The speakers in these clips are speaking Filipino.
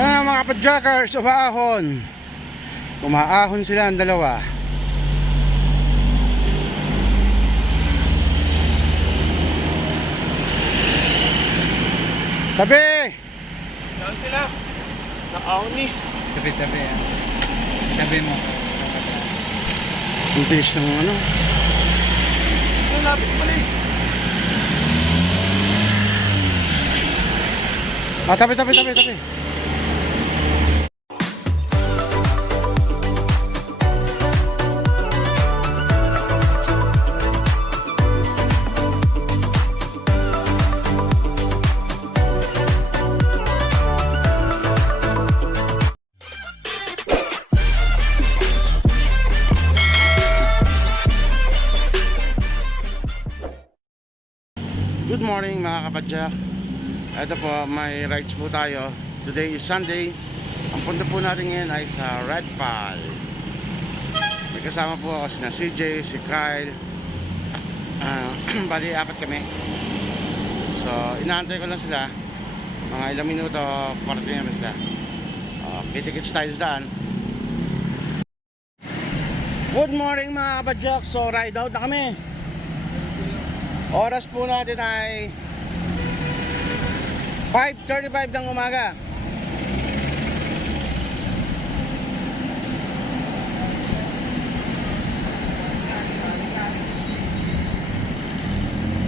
Mga kapadjakers, umaahon. Umaahon sila ang dalawa. Tabi! Saan sila? Sa ahon ni. Tabi-tabi yan. Tabi mo. Ang bilis ng ano. Ang lapit pala eh. Tabi. Good morning mga kapadyak. Ito po, may rides po tayo. Today is Sunday. Ang punta po natin ngayon ay sa REVPAL. May kasama po ako sina CJ, si Kyle. Bali, apat kami. So, inaantay ko lang sila. Mga ilang minuto, 40 na sila. Kitikits tayo sa daan. Good morning mga kapadyak. So, ride out na kami. Oras po natin ay 5:35 ng umaga.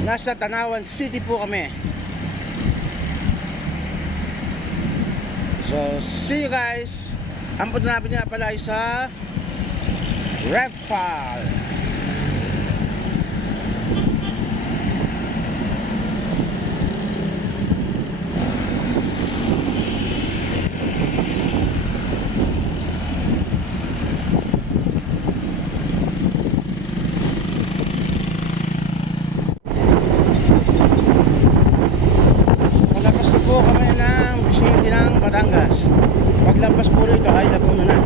Nasa Tanawan City po kami. So, see you guys. Ang punta natin nga pala ay sa REVPAL. Paglampas po rito ay Laguna na.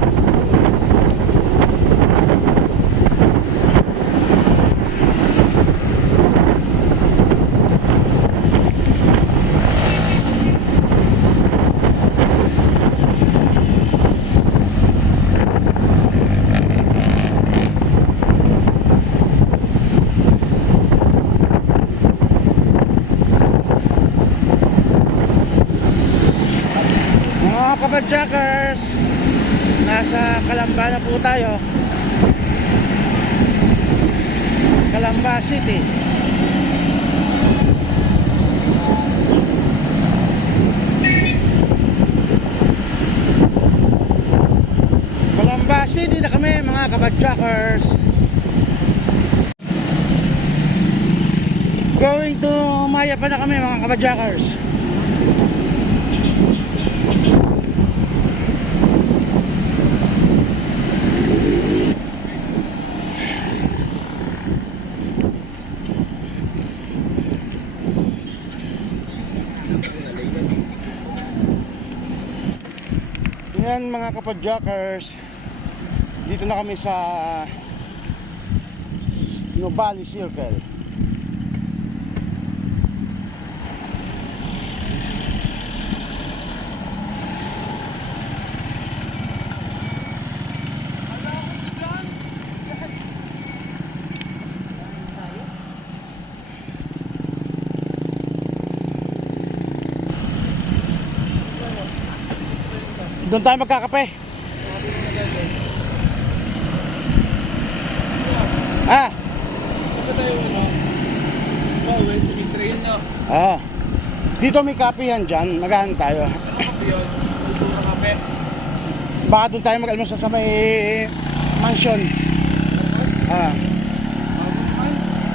Kapadjakers, nasa Calamba na po tayo. Calamba City. Calamba City na kami mga kapadjakers. Going to Maya pa na kami mga kapadjakers. Yan mga kapadjakers, dito na kami sa Nobali Circle. Doon tayo magkakape. Ito tayo always may train na. Dito may kape yan dyan. Magahan tayo. Yun, dito na kape. Baka doon tayo mag-almusal sa may mansion.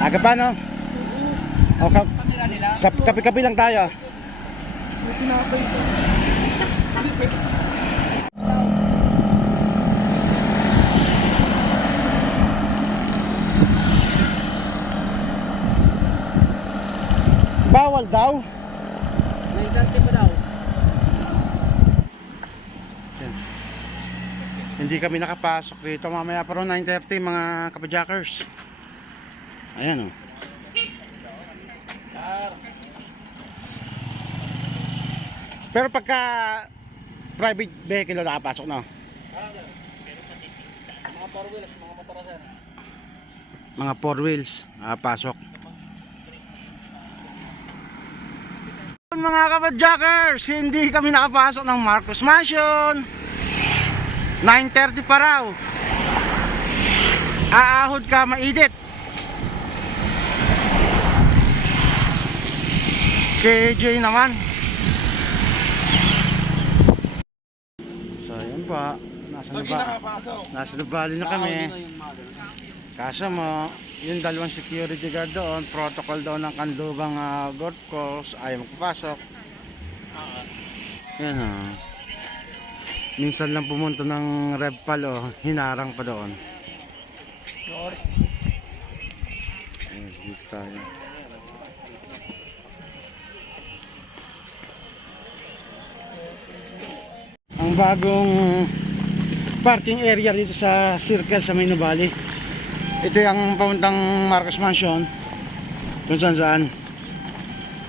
Aga pa no? Kamera nila. Kape-kape lang tayo. May tinapay ito. Bawal daw. May dante pa daw. Hindi kami nakapasok dito. Mamaya pa rin 9:30 mga kapadjakers. Ayan o. Pero pagka private vehicle na nakapasok na. Mga 4 wheels, mga motor sir. Mga 4 wheels nakapasok. Mga kapadjakers, hindi kami nakapasok ng Marcos Mansion. 9:30 pa raw. Aahod ka, maidit. KJ naman. So yun pa, nasa Nubali na kami. Kaso mo, yung dalawang security guard doon, protocol doon ng Kanlubang golf course, ayaw magpapasok. Yan o. Minsan lang pumunta ng REVPAL hinarang pa doon. Ayun, dito tayo. Ang bagong parking area dito sa Circle sa May Nubali. Ito yung papuntang Marcos Mansion. Kung saan saan.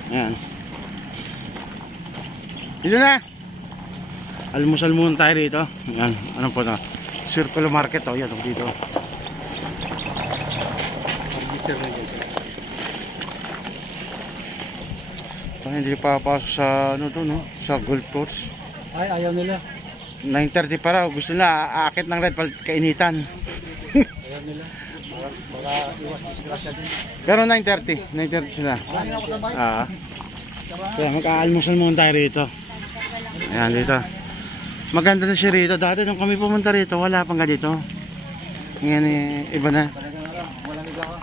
Ayan. Dito na. Almusal muna tayo rito. Ayan. Ano po na? Circle Market. Yan dito. Register na dyan sir. Hindi papasok sa ano to, no? Sa golf course. Ay, ayaw nila. 9:30 pa raw. Gusto na aakit ng REVPAL kainitan. Ayaw nila. Baka iwas disgrasya din. Pero 9:30 sila. Kaya mag-aalmusal muna tayo rito. Ayan dito. Maganda na siya rito. Dati nung kami pumunta rito, wala pang ganito. Ngayon iba na. Walang iba ka.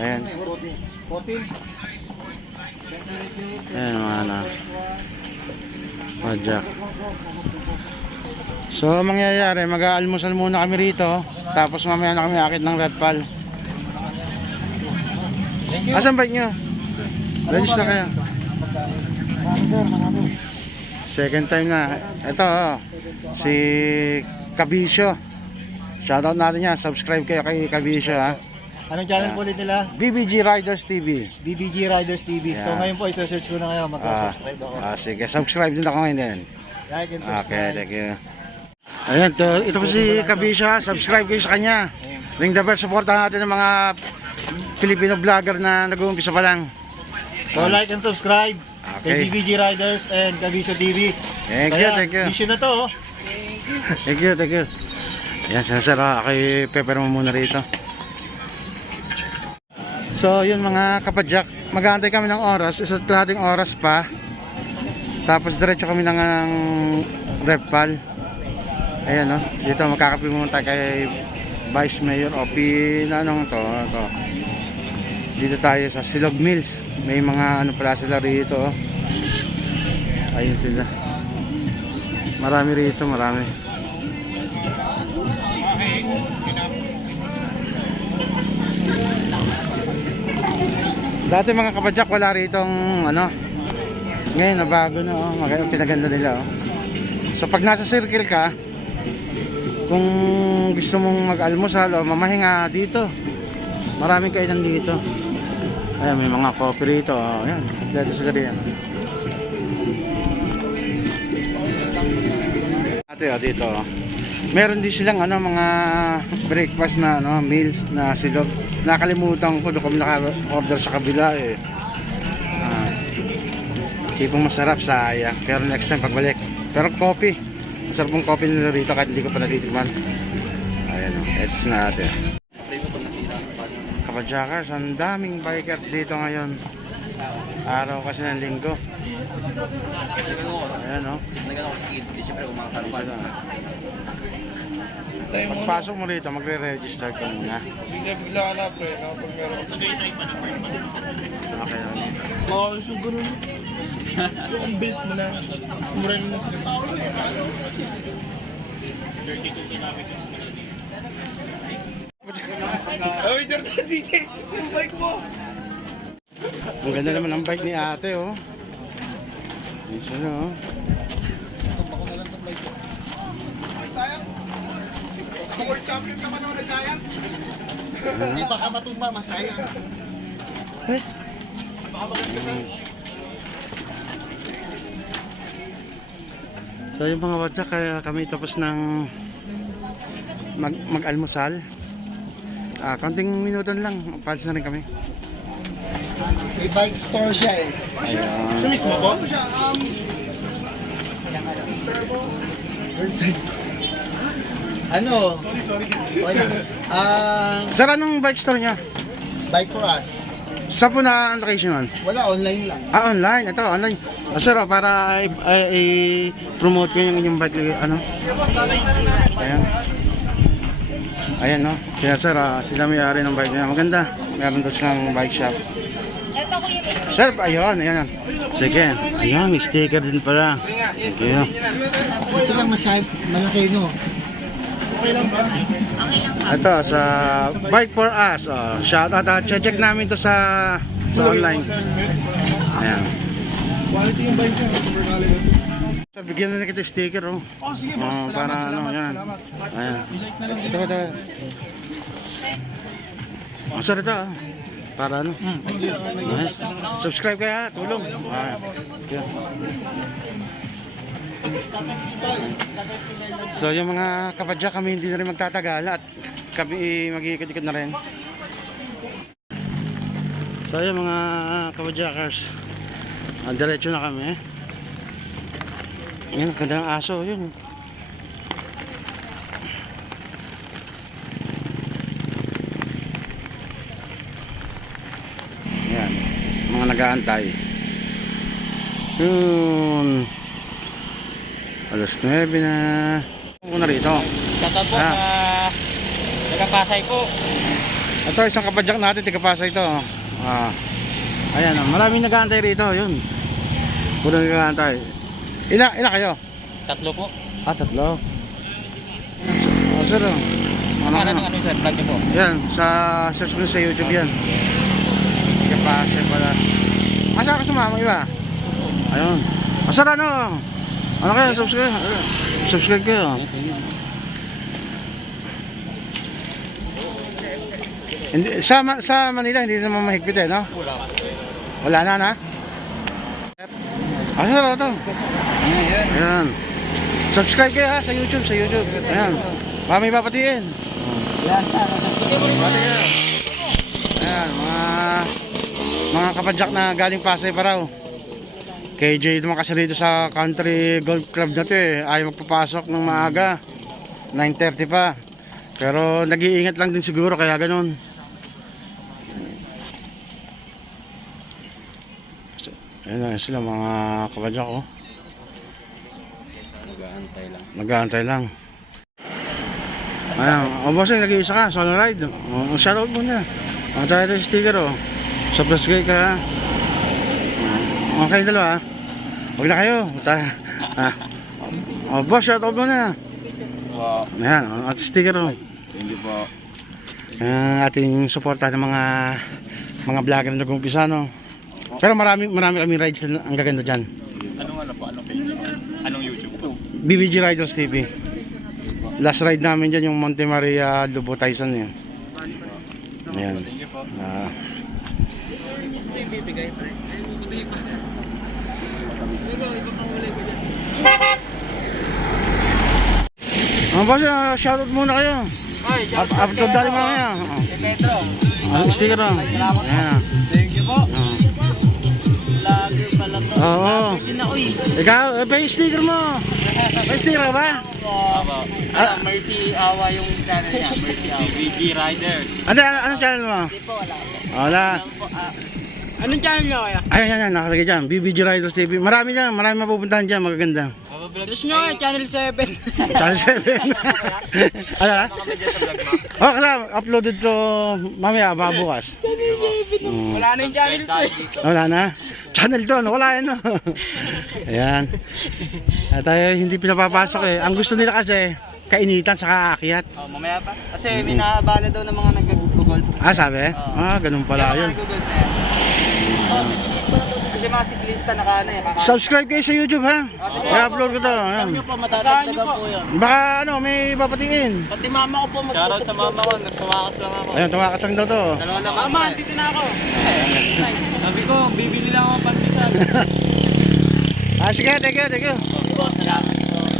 Ayan. 14. Ayan mga na. Jack. So mangyayari, mag-aalmusal muna kami rito. Tapos mamaya na kami akit ng REVPAL. Asan bike nyo? Register kayo. Second time na. Ito si Kabisyo. Shoutout natin yan. Subscribe kayo kay Kabisyo ha. Anong channel po ulit nila? BBG Riders TV. BBG Riders TV. So Yeah. ngayon po i-search ko na kayo. Mag-subscribe ako. Sige, subscribe din ako ngayon din. Like and subscribe. Okay, thank you. Ayan, ito po si Kabisyo ha. Subscribe kayo sa kanya. Ring the bell, supportahan natin ng mga Filipino vlogger na nag-uumpisa pa lang. So like and subscribe Okay. kay BBG Riders and Kabisyo TV. Thank you, thank you. Mission na to. Thank you, thank you. Ayan, sinasara kay Pepper mo muna rito. So yun mga kapadyak, mag-aantay kami ng oras, isa't lahating oras pa. Tapos diretso kami ng REVPAL. Ayan o, dito magkakape muna tayo kay Vice Mayor o anong to. Dito tayo sa Silog Mills. May mga ano pala sila rito. Ayun sila. Marami rito, marami. Dati mga kapadyak wala ritong ano. Ngayon nabago na pinaganda nila So pag nasa circle ka, kung gusto mong mag-almusal o mamahinga dito, maraming kainan dito. Ayan, may mga coffee rito. Ayan, dito sila rin. Ate dito. Meron din silang mga breakfast na meals na silog. Nakalimutan ko doon kami naka-order sa kabila tipong masarap sayang. Pero next time pagbalik. Pero coffee. Masarap ng coffee nila rito kahit hindi ko pa natitikman. Ayan etos na ate. Kapadjakers, ang daming bikers dito ngayon. Araw kasi ng linggo. Ayan pagpasok mo rito, magre-register ka muna. Bigla na pre, pag meron ka. Okay. Oo, so ganun. Yung base mo na. Mura nyo na sila. 32 kilometers. Oy, Jordan DJ! Yung bike mo! Ang ganda naman ang bike ni ate Isa na Ako na lang itong bike. Ay, sayang! Ako world champion ka man ako na sayang! Hindi baka matumba, masaya. Baka magaskasan. So yung mga badyak, kaya kami tapos ng mag-almusal. Konting minuto lang, palis na rin kami. May bike store siya eh. Ayan. Sa mismo po? Ano? Wala. Sir, anong bike store niya? Bike for us. Sa po na location man? Wala, online lang. Online. Ito, online. Sir, para i-promote ko yung inyong bike. Ano? Ayan. Ayan, no? Kaya sir, sila may-ari ng bike niya. Maganda. Meron doon silang bike shop. Sir, ayun, ayan. Sige. Ayan, may sticker din pala. Thank you. Ito lang malaki no. Ito, sa Bike for Us. Shout out. Check namin to sa online. Ayan. Quality yung bike niya. Super quality. Sir, bigyan na kita sticker, oh. Oh, sige boss. Para Salamat, ano, salamat, yan. salamat. Ayan. I-like na lang din. Ito. Sir, ito, para ano. Nice. Subscribe kaya, tulong. Yeah. So yung mga kapadya, kami hindi na rin magtatagal at kami mag-iikot-ikot na rin. So yung mga kapadjakers, diretso na kami. Yan, ganda ng aso, yun. Yan, mga nag-aantay. Yun. Alas 9 na. Ako na rito. Kata po taga-Pasay po. Ito isang kapadyak natin, taga-Pasay ito. Ayan, maraming nag-aantay rito, yun. Puro nag-aantay. Ila kayo? Tatlo po. Tatlo. Sir, Ano sir, vlog niyo po? yan, search mo sa YouTube yan. Taga-Pasay pala. Saan ka sumama, iba? Ayun. Sir, ano kayo, subscribe kayo. Hindi, sa Manila hindi naman mahigpit eh, no? Wala na? Sir, ito. Ayan. Subscribe kayo ha, sa YouTube. Ayan. May papatiin. Ayan, mga kapadyak na galing Pasay pa raw. KJ naman kasi dito sa Country Golf Club na to eh. Ayaw magpapasok ng maaga. 9:30 pa. Pero nag-iingat lang din siguro kaya ganun. Ayan na sila mga kapadyak ko. Nag-aantay lang. Ayan. Bossing, nag-iisa ka. Solo ride. Shoutout mo na. Tayo yung sticker Sa plus gay ka. Okay, dalawa. Huwag na kayo. Boss, shoutout mo na. Ayan, ating sticker Hindi po. ating suporta ng mga vlogger na nag-umpisa, no? Pero marami kami rides na ang gaganda dyan. Anong page? Anong YouTube po? BBG Riders TV. Last ride namin dyan yung Monte Maria Lubo Tyson yan. Ayan. Thank you po. Boss, shoutout muna kayo. Upload dali mamaya. Sticker Ayan. Thank you po. Vlogger pala to. Oo. Din ako eh. Ikaw, may sticker mo. May sticker ba? Mercy Awa yung channel niya. Mercy Awa. BG Riders. Anong channel mo? Hindi po, wala po. Wala. Anong channel niyo kaya? Ayan, nakalagay dyan. BBG Riders TV. Marami mapupuntahan dyan. Magaganda. Search nyo channel 7. Channel 7. Ano? Uploaded to mamaya, bukas. Wala na yung channel 2. Wala na. Channel 2, wala yan. Ayan. Tayo hindi pinapapasok eh. Ang gusto nila kasi, kainitan sa kaakyat. Mamaya pa. Kasi may naabala daw ng mga nag-google. Sabi? Ganun pala yun. Nag-google na yan. Kasi mga siklista naka eh. Subscribe kayo sa YouTube ha. I-upload ko to. Ayan. Matatagdagan po yan. Baka may papatingin. Pati mama ko po Shoutout sa mama ko, nagtumakas lang ako. Ayan, tumakas lang daw to. Dalawa lang Mama, andito na ako. Sabi ko, bibili lang ako ng pandesal. Sige, thank you. Salamat po.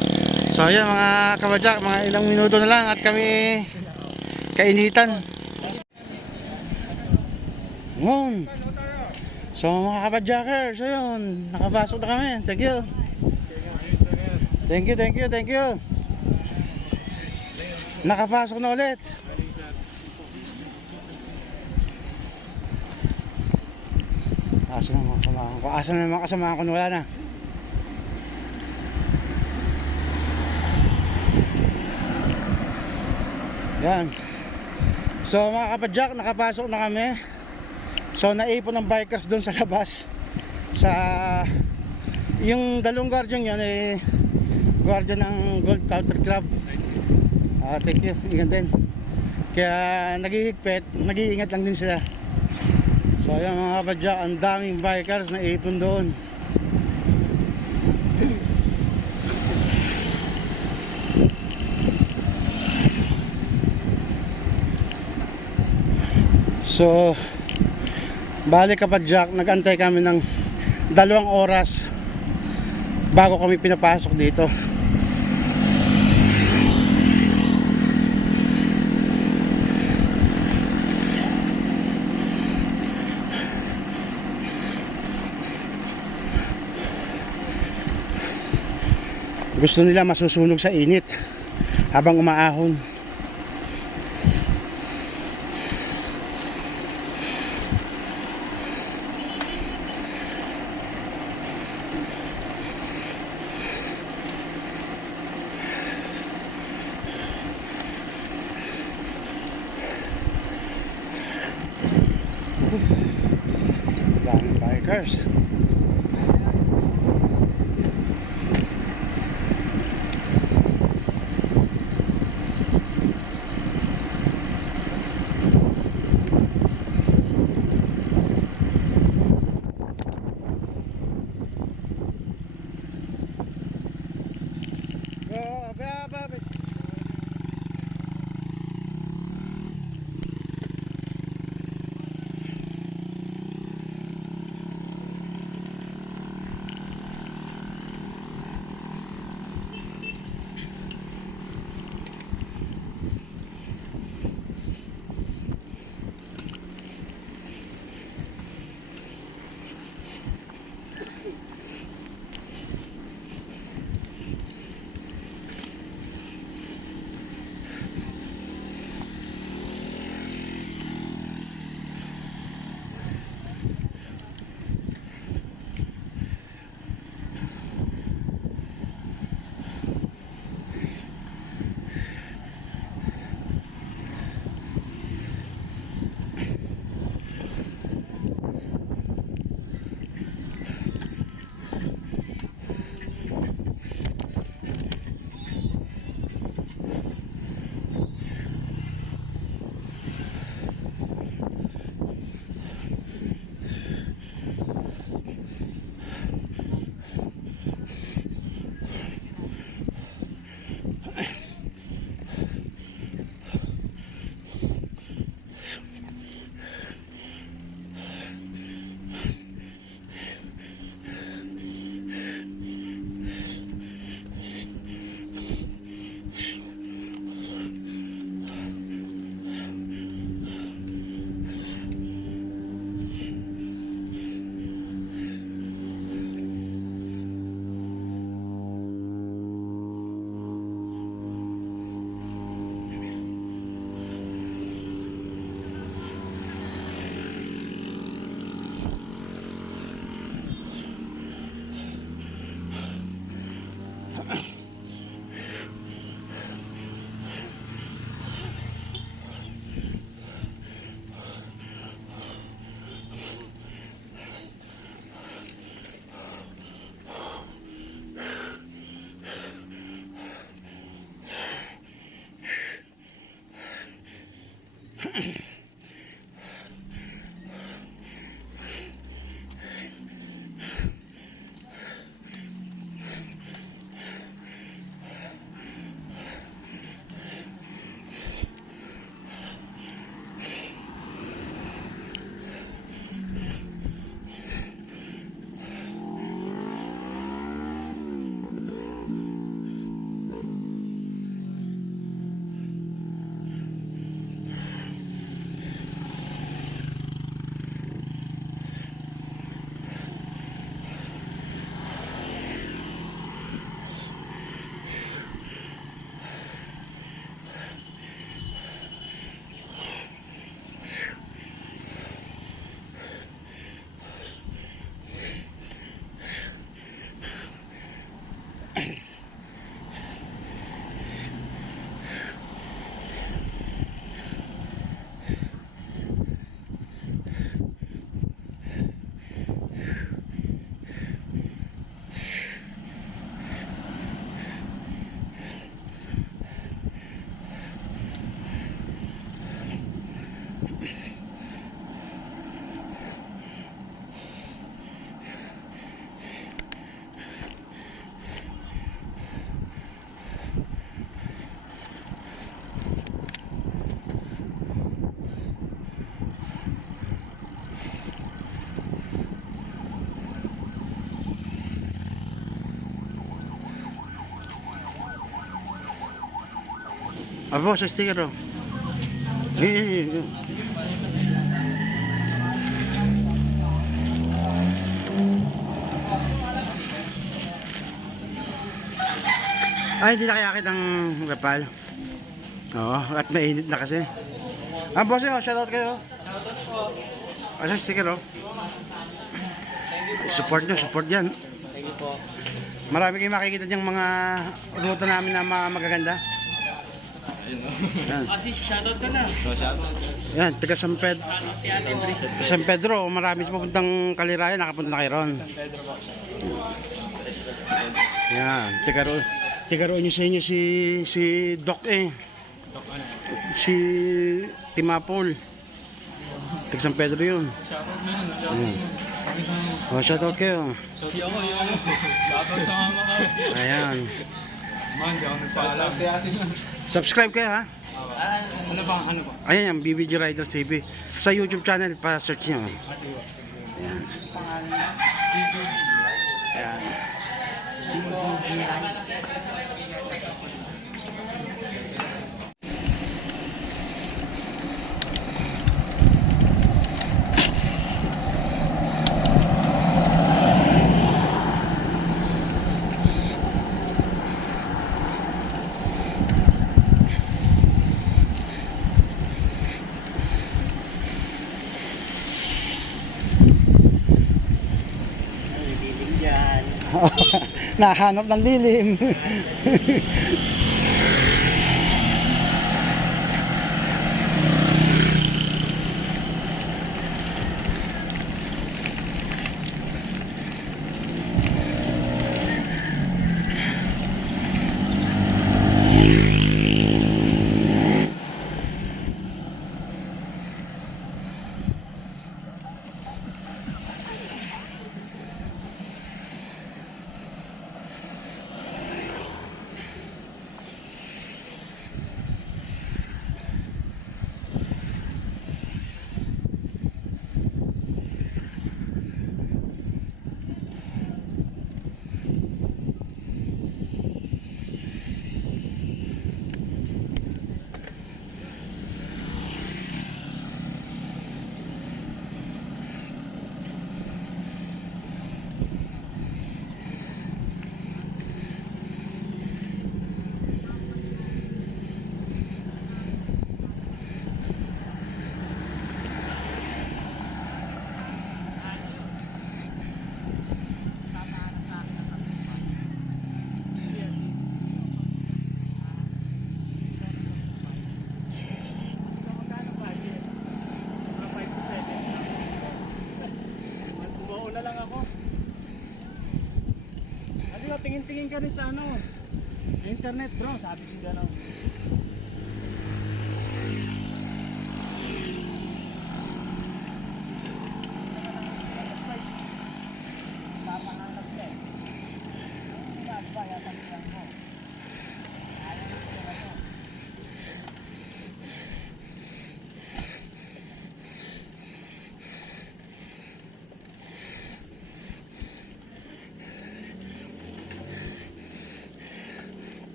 So ayan mga kabadyak, mga ilang minuto na lang at kami kainitan. Yun. So mga kabadjakers, ayun, nakapasok na kami. Thank you. Thank you, thank you, thank you. Nakapasok na ulit. Asan na mga kasamahan ko? Asan na mga kasamahan ko? Wala na. Yan. So mga kapadyak, nakapasok na kami. So naipon ng bikers doon sa labas. Sa yung dalawang guardian yan eh, guardian ng Gold Counter Club. Thank you, ingat din. Kaya naghihigpit, nag-iingat lang din sila. So ayan mga kapadyak, ang daming bikers na ipon doon. So balik kapadyak, nag-antay kami ng 2 oras bago kami pinapasok dito. Gusto nila masusunog sa init habang umaahon. Daming bikers. Abo, sa sticker oh. Eh. Ay, hindi nakayakit ang Repal. Oo, at mainit na kasi. Ah, boss, shoutout kayo. Shoutout po. Asa sticker oh. Support nyo, support yan. Thank you po. Marami kayong makikita diyang mga ruta namin na magaganda. Yan. Kasi shoutout ka na. No, shoutout. Yan, taga San Pedro, marami sa pupuntang Kalirayan, nakapunta na kayo ron. San Pedro po. Yan, tigaroon nyo sa inyo si Doc Dok, ano? si Timapol. Taga San Pedro yun. Shoutout na yun. Yan. Oh, shoutout kayo. Yung ako. Shoutout sa mama ko. Ayan. Man, di ako nagpaalam. Subscribe kayo ha. Ano ba? Ayan yung BBG Riders TV. Sa YouTube channel, pa-search nyo. Sige po. Ayan. Ayan. Nahanap ng lilim. Tingin-tingin ka rin sa ano, internet bro, sabi ko gano'n.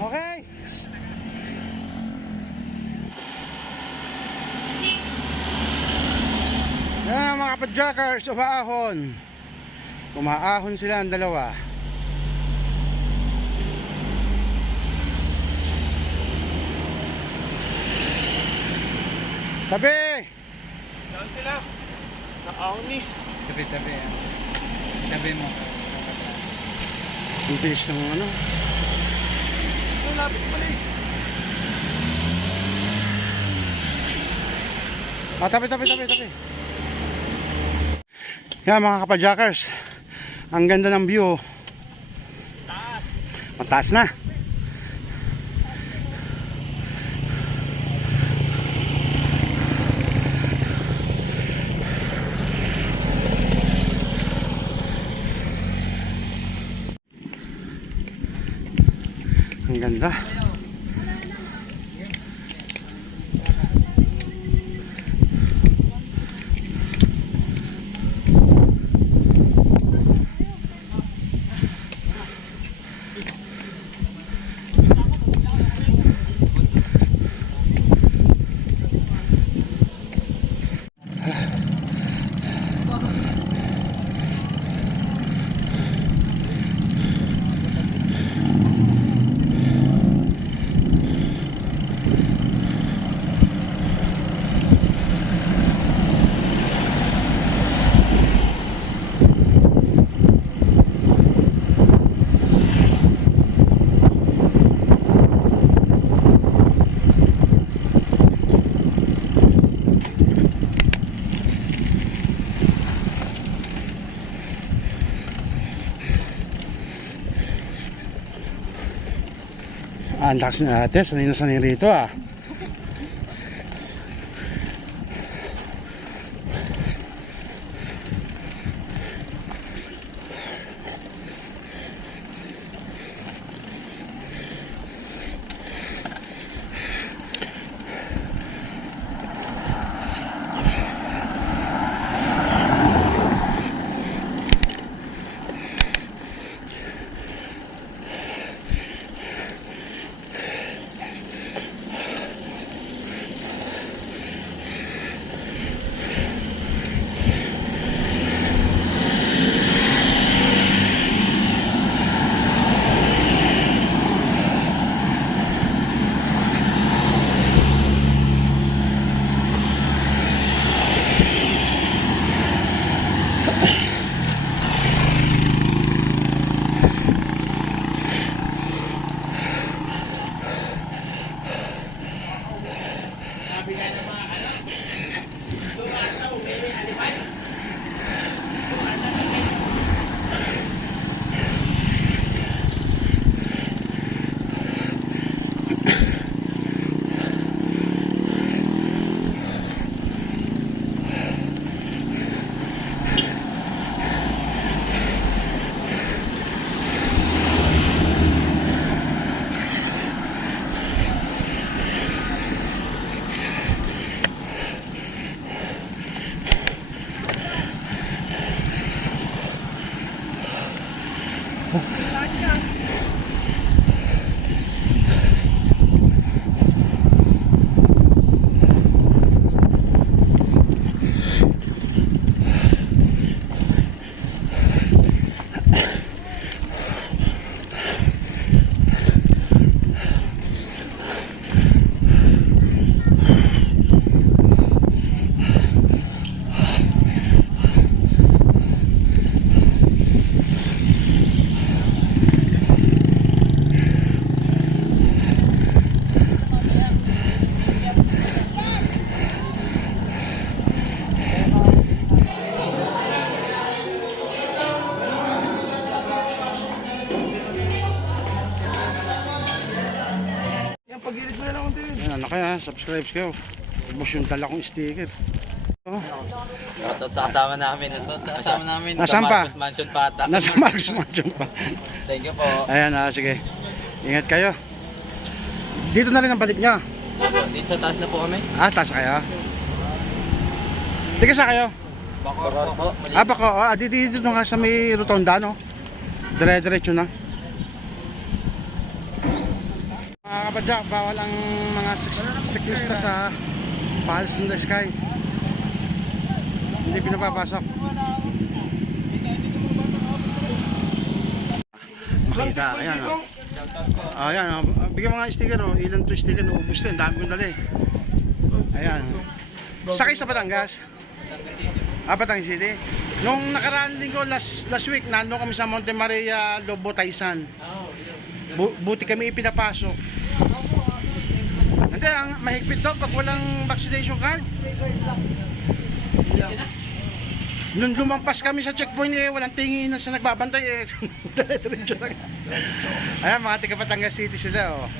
Okay. Yan mga kapadjakers, umaahon. Umaahon sila ang dalawa. Tabi! Saan sila? Sa Auni. Tabi. Tabi mo. Ang bilis ng ano. Lapit pala eh. Tabi. Yan mga kapadjakers, ang ganda ng view. Mataas na. Ang ganda. Ang lakas na ate, sanay rito ah. Pagilid mo na lang din. Yan, ano kaya, subscribe kayo. Ubus yung dala kong sticker. Oh. Ito sa kasama namin. Nasaan pa? Marcos Mansion Pata. Nasa Marcos Mansion pa. Thank you po. Ayan, sige. Ingat kayo. Dito na rin ang balik nyo. Dito sa taas na po kami. Taas kayo. Tiga sa kayo? Bakor po. Bako. Dito nga sa may rotonda, no? Dire-diretso na. kapadyak, bawal ang mga siklista sa Pals in the Sky. Hindi pinapapasok. Makita, ayan o. Ayan, bigyan mga sticker o. Ilan to sticker, ubus din, dami kong dali. Ayan. Sakay sa Batangas. Batangas City. Nung nakaraan linggo last week, nando kami sa Monte Maria, Lobo, Taisan. Buti kami ipinapasok. Hindi, ang mahigpit daw pag walang vaccination card. Nung lumampas kami sa checkpoint walang tingin na sa nagbabantay diretso na. Ayan, mga taga Batangas City sila oh.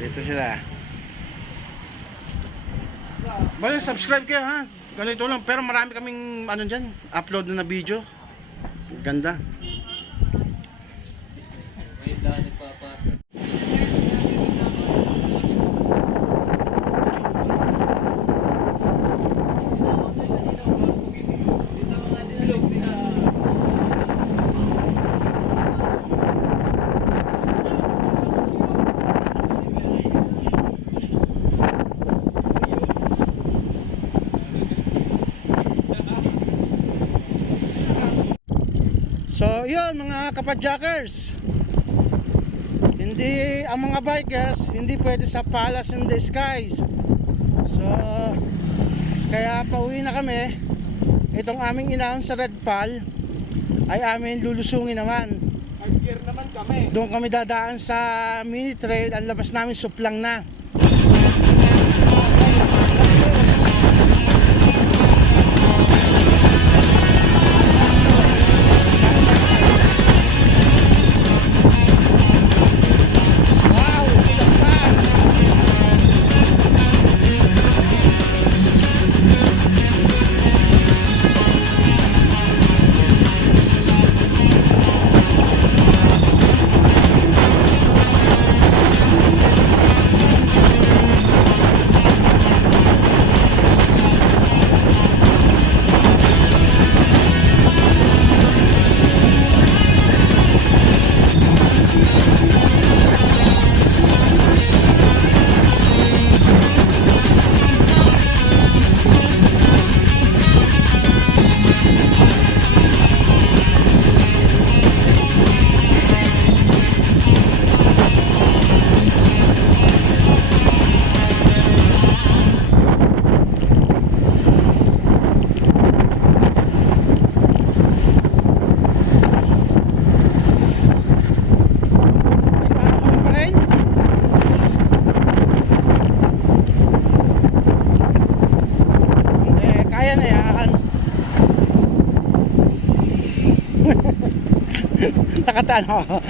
Dito sila. Bale, subscribe kayo ha. Ganito lang, pero marami kaming ano diyan, upload na video. Ganda. So yun mga kapadjakers, hindi ang mga bikers hindi pwede sa Palace in the Skies. So kaya pauwi na kami. Itong aming inahon sa REVPAL ay amin lulusungin naman. Hard naman kami. Doon kami dadaan sa mini trail. Ang labas namin suplang na. Nakataan ako.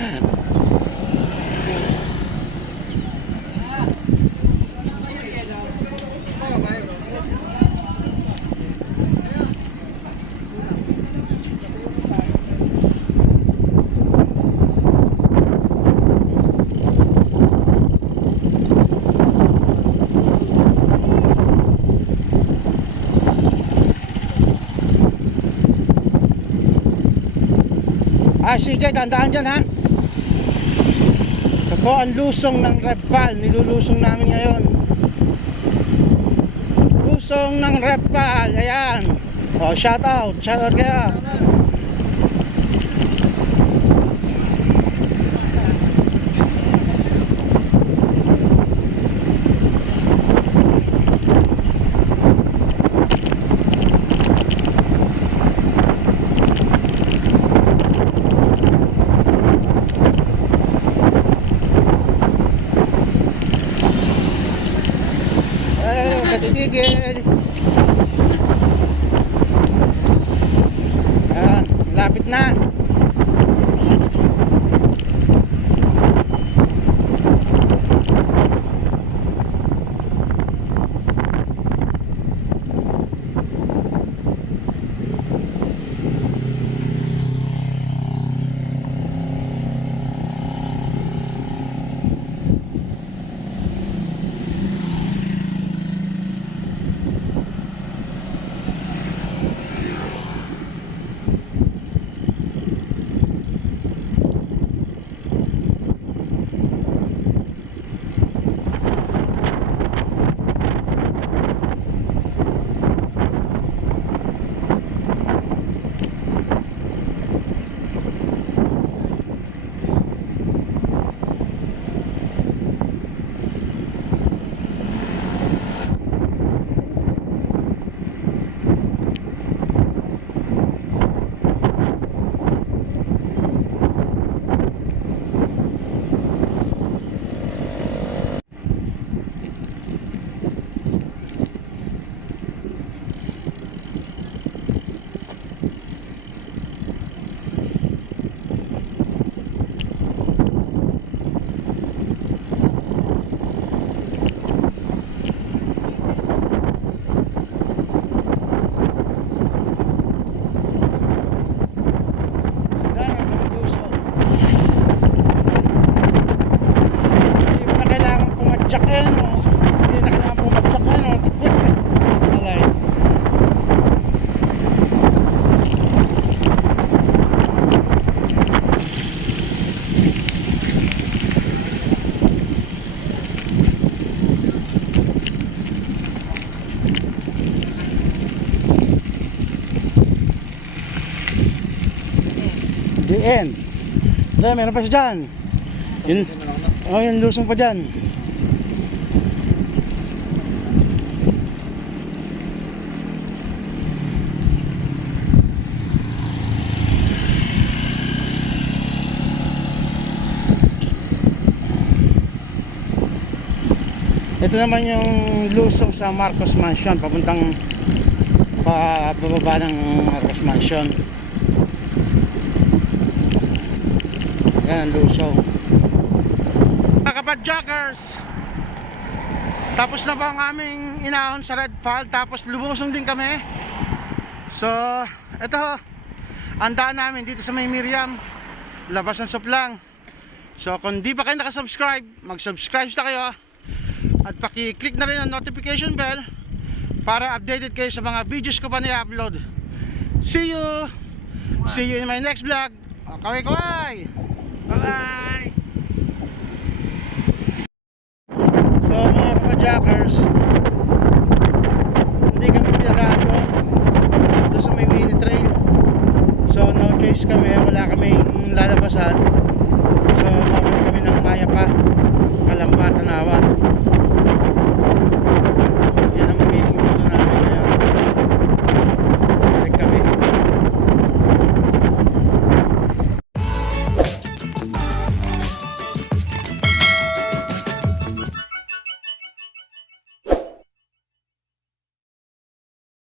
Sige, tandaan dyan ha. Ito po ang lusong ng REVPAL. Nilulusong namin ngayon. Lusong ng REVPAL. Ayan. Shout out kaya. Titigil. Ayan, lapit na. end. Dahil meron pa siya dyan. Yun, oh, yung lusong pa dyan. Ito naman yung lusong sa Marcos Mansion, papuntang bababa ng Marcos Mansion. Yan ang lusong. Mga kapadjakers, tapos na po ang aming inahon sa REVPAL, tapos lumusong din kami. So ito ang daan namin dito sa May Miriam, labas ng Suplang. So kung di pa kayo nakasubscribe, mag-subscribe na kayo at paki-click na rin ang notification bell para updated kayo sa mga videos ko pa na i-upload. See you in my next vlog. Kaway! Bye bye! So mga kapadjakers, hindi kami pinadaan doon sa may mini trail. So no choice kami, wala kaming lalabasan. So babalik kami ng Maya pa, Kalamba, Tanawa.